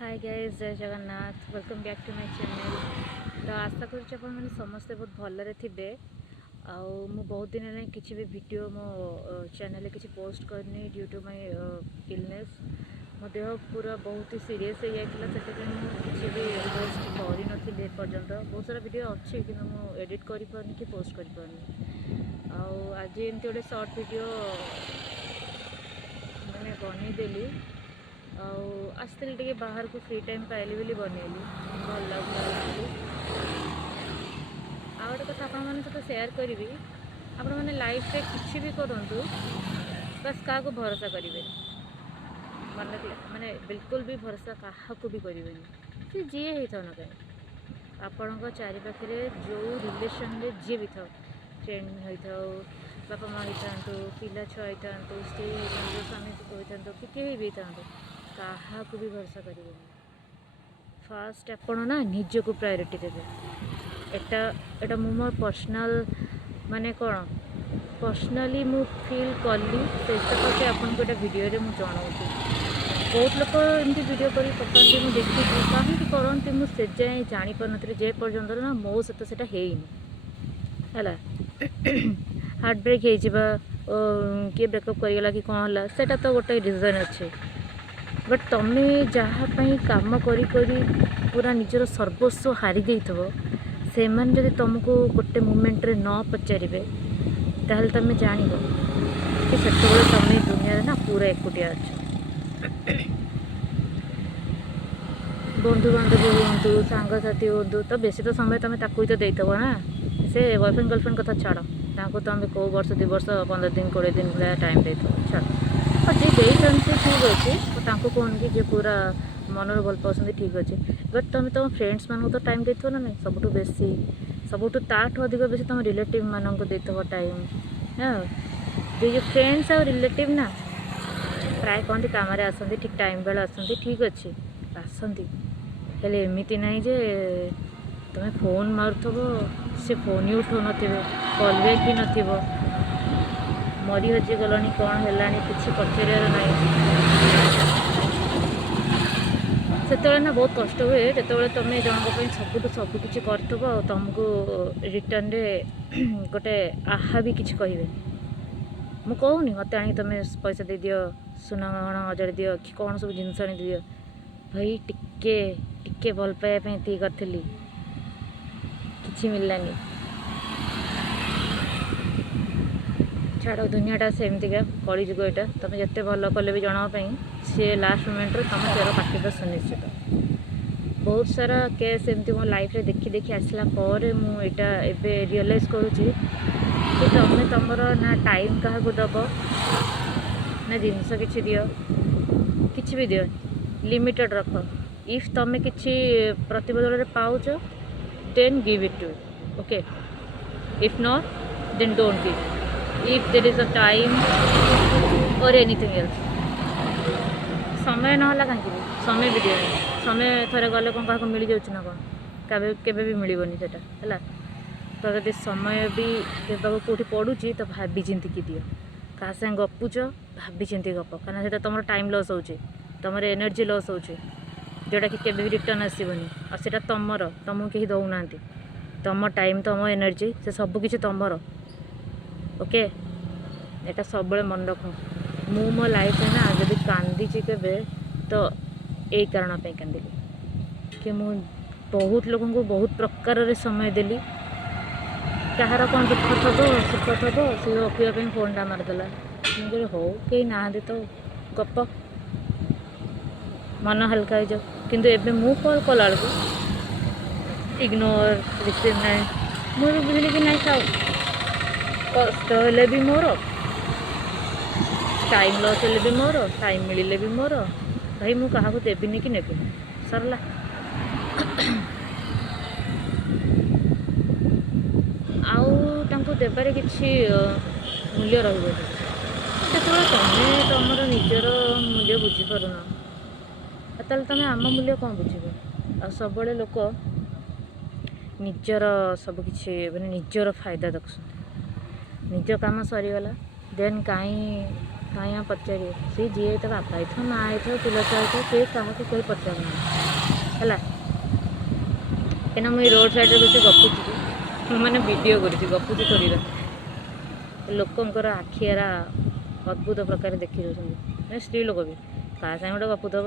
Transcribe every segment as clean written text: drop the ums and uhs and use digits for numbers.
हाय guys, जय Jagannath. Welcome back to my channel. तो आशा करुच्ची आप मैंने समस्ते बहुत भलरे थे। मु बहुत दिन है किसी भी वीडियो मो चैनल किसी पोस्ट करनी ड्यू टू माय इलनेस। मो देह पूरा बहुत ही सीरीयस हो जाता किसी भी पोस्ट कर पर्यंत। बहुत सारा वीडियो अच्छी कि एडिट कर पोस्ट कर आज एमती गोटे सर्ट वीडियो मैंने बनईदेली आसती टे बाहर को फ्री टाइम पाइली बोली बनैली भल लगुला। आ गए कथा आप सहित सेयार करी आपण मैंने लाइफ रे किसी भी करूँ बस क्या भरोसा करेंगे मन माने बिल्कुल भी भरोसा क्या भी करेंगे सी जी होता ना कहीं आपण चारिपाखे जो रिलेसन जी भी था फ्रेंड होता बापा माँ होता पिला छुआ होता स्त्री होता स्वामी होता कि कहीं भी होता क्या भी भरोसा करेंगे। फास्ट आपण ना निज को प्रायोरिटी देवे। एटा एटा मु मोर पर्सनल माने कौन पर्सनली मु फील कली से आपन गोटे वीडियो मु जनाऊँ। बहुत लोग एमती वीडियो कर पकाते मुझे देखी कहीं करती मुझे जाए जापर नी जे पर्यंत ना मो सहित से है हार्ट ब्रेक हो किए ब्रेकअप करगला कि कौन है सेटा तो गोटे रिजन अच्छे बट तुम्हें जहाँपाई कम करी पूरा निजर सर्वस्व हारी दे से जब तुमको गोटे मोमेंट रे न पचारे ताहले तुम जान कि से तुम दुनिया ना पूरा एकुटिया अच्छ। बंधु बांधव हूँ सांगसाथी हूँ तो बेसी तो समय तुम ताकू ही तो देथब ना से बॉयफ्रेंड गर्लफ्रेंड कथा छाड़ तुम कौ वर्ष 2 वर्ष 15 दिन 20 दिन भाया टाइम दे छाड़ और जी देते ठीक अच्छे कहून कि जे पूरा मनर भल पाँच ठीक अच्छे बट तुम तुम फ्रेंड्स मान तो टाइम देथ ना नहीं सबुठ बेसी सबुठ ताठू अधिक बेसी तुम रिलेटिव मानक देथब टाइम। हाँ जो फ्रेंड्स और रिलेटिव ना प्राय कहते कम आसती ठीक टाइम बेले आसती ठीक अच्छे आसती हेले एमती ना जे तुम फोन मारुथब से फोन ही उठौ न कॉल बैक ही नथिबो मरी हजी गलानी कौन है किसी पचार ना से ना बहुत कष्ट हुए जो तुम जनक सबुठ सबकि करथब तुमको रिटर्न रे गोटे आहा भी किसी कहे मु कहूनी मत आनी तुम पैसा दे दियो सुना गहना हजार दियो कि कौन सब जिनस आनी दियो भाई टिके टिके भल पाइबा ये करी कि मिललानी छाड़ दुनियाटा सेमतिका कली जुग यहाँ तुम जिते भल कले भी जनापी सी लास्ट मोमेंट तुम चेर काटिबा सुनिश्चित। बहुत सारा केस एमती मो लाइफ रे देखी देखी आसला मुझा एवं रियलाइज करुँची कि तुम तुमर ना टाइम क्या दब ना जिनस कि दियो कि भी दियो लिमिटेड रख। इफ तुम कि प्रतिबदल पाच then give it to okay if not then don't give if there is a time or anything else। समय ना कहीं समय भी दिए समय थे गले कौन क्या मिल जाऊँ ना कौन के भी मिलनी से तो जब समय भी देवा कौटी पड़ुची तो भाभी चिंतिकी दियो क्या साथ गपुच भाभी चिंती गप कहीं तुम टाइम लॉस हो तुम एनर्जी लॉस हो जोटा कि केवे भी रिटर्न आसबनी और सेटा तुमर तुमको कहीं दौना तुम टाइम तुम एनर्जी से सबकि तुमर ओके। यहाँ सब मन रख मु मो लाइफ में ना जब कांदी के तो यही कारण पे कांदिली कि मु बहुत लोगों को बहुत प्रकार समय देली कहार कौन दुख थब सुख थब सी गपापी फोनटा मारिदेला मुझे हो कहीं ना तो गप मन हल्का हो जाओ किंतु एबे मु कॉल कला इग्नोर रिसीव ना मुझे बुझे कि नहीं था कष्ट हेले भी मोर टाइम लॉस हेले भी मोर टाइम मिले भी मोर भाई मु क्या देविनी कि नेबी सरला। आउ देवारे किसी मूल्य रही तुम तुम निजर मूल्य बुझीपारना ताल तुम आम मूल्य कौन बुझ आ सब लोक निजर सबकि मैंने निजर फायदा देखुं निज काम सरीगला देन कहीं कहीं आप पचारे सी जी तो बापा आई था माँ आई था पिला छुआ आई सी क्या कोई पचारना है कहीं मुझे रोड साइड बस गपुची मैंने वीडियो कर गपुची थोड़ी लोकंर आखिरा अद्भुत प्रकार देखी दौरान स्त्री लोक भी क्या सागे गोटे गपुथब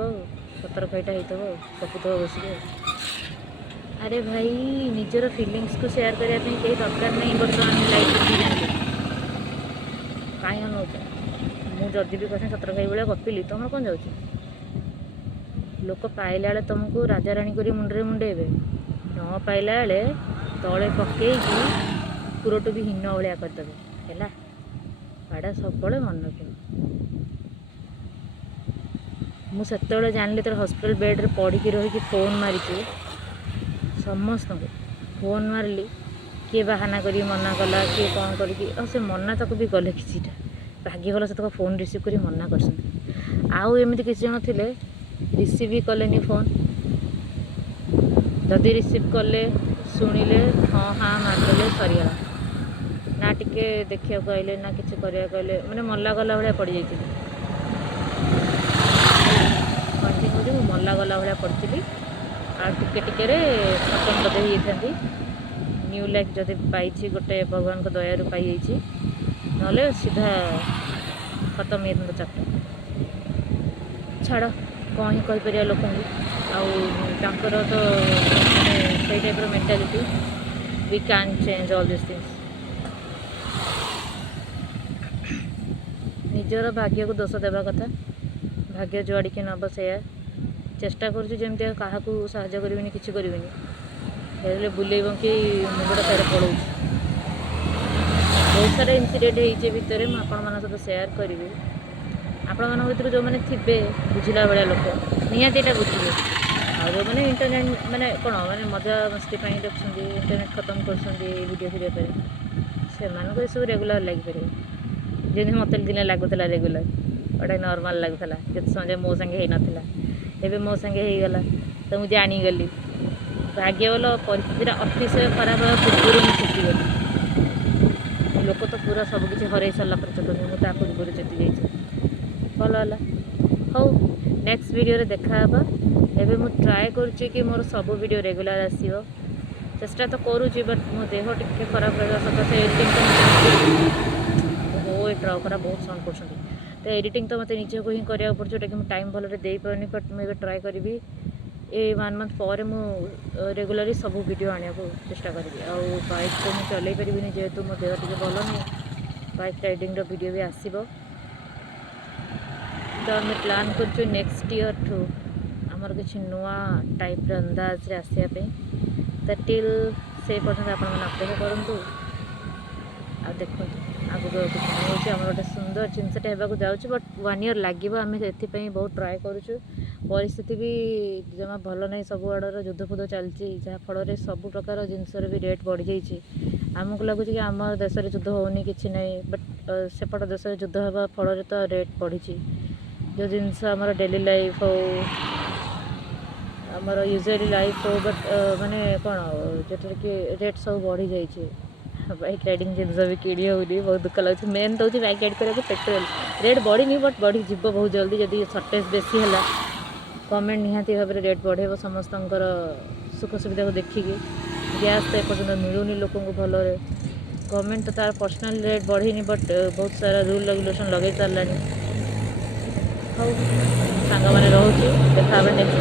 सतर कईटा होता गपुथब बसिक अरे भाई निजर फिलिंग्स को शेयर करने कहीं दरकार नहीं बर्तमान लाइफ जानते कहीं नौ मुझे भी कहीं सतर भाई भाई गपिली तुम कौन जाऊँ लोक पाइला बेले तुमको राजा राणी कर मुंडे मुंडेबे न पाइला बेले तले पकईकि पुरटू भी हीन भाया करदेवे है आड़ा सब मन रख मुझे जानी तो हॉस्पिटल बेड्रे पढ़ी रही फोन मारी समस्त को फोन मारिली किए बाहाना करी मना कला किए कौन कर से मना तक भी गले किसीटा भाग्य भल से फोन रिसीव कर मना कर आउ एमती किसी जन थे रिसीव भी कले फोन जदि रिसीव कले शुणिले हाँ हाँ मारदे सरीगला ना टिके देखा कहले ना कि कहले मैंने मल्ला गला भाया पड़ जाइए कंटिन्यू मल्ला गला भाया पड़ी आ टिके टिके खत्म बदे होती न्यू लाइफ जदि पाई गोटे भगवान को दयारू पाई ना सीधा खत्म हो चैप्टर छाड़ कौन ही कहीपर लोक आउर तो से type mentality we can change all this things निजर भाग्य को दोष देवा कथा भाग्य जुआड़ी के नब से चेष्टा करमती क्या साहाଯ୍य करी कि करी बुले कि मुंडा सारे पड़ो बहुत सारा इनसीडेंट होइए भितर मुझे सहित सेयार करी आपण मान भर जो मैंने थे बुझला भाया लोक निहाती यहाँ बुझे आ जो मैंने इंटरनेट माने कौन मैंने मजा मस्ती देखते इंटरनेट खत्म कर वीडियो वीडियो से सब रेगुलर लगिपर जमी मत दिन लगुला रेगुलर गोटे नॉर्मल लगुला जिते समय मो संगे होता एवं मो संगे होगला तो मुझे जानीगली भाग्य भल परिस्थिति अतिशय खराब हाँ पूर्व मुझे चुकीगली लोक तो पूरा सबकि हर सारा चुकनी मुझे पूर्व चुकी जाइए भल है हौ नेक्स्ट वीडियो देखा एवं मुझे ट्राए करुच्ची मोर सब वीडियो रेगुलर आसो चेष्टा तो करुच्ची बट मो देह टिके खराब रहा सकाशे एडिटिंग हो ये ट्रकरा बहुत साउंड कर तो एडिटिंग तो मतलब निजे को ही करा पड़े जोटा कि टाइम भलरे दे पारनी बट मुझे ट्राए करी ये 1 मंथ पर रेगुलरली सब वीडियो आने को चेष्टा करी आउ बाइक तो मुझे चल पारि जेहेतु मो देह टे भल नहीं बाइक राइडिंग वीडियो भी आसो तो आम प्लान कर नेक्स्ट ईयर ठू आमर किसी नुआ टाइप अंदाज आसापी तो टिल से पर्यटन आप अपेक्षा करूँ आ देखो आगे किसी आम गोटे सुंदर जिनसटे होगा जाऊँ बट 1 ईयर लगे आम से बहुत ट्राए करुँ परिस्थिति भी जमा भल नहीं सब आड़र युद्ध फुद्ध चलती जहाँफल सब प्रकार जिनसर भी रेट बढ़ी जाइए आमको लगुच कि आम देश में युद्ध होनी कि नहीं बट सेपट देश में युद्ध होगा फल तो रेट बढ़ी जो जिनस आम डेली लाइफ हो आमर यूजुअली लाइफ हो बट माने कौन जो कि रेट सब बढ़ी जाइए बाइक राइडिंग जिन भी किणी होनी बहुत दुख लगे मेन तो बाइक राइड करा पेट्रोल रेट बढ़ी बहुत बढ़ी जीव बहुत जल्दी जदि सर्टेज बेसी है गवर्नमेंट निहाती भाव में रेट बढ़ेब समस्त सुख सुविधा को देखिकी गैस तो एपर्तन मिलूनी लोक भल गवर्नमेंट तो तार पर्सनाल रेट बढ़ेनी बट बहुत सारा रूल रेगुलेशन लगे सारा हाँ सांग मैंने रोचे देखा नेक्स्ट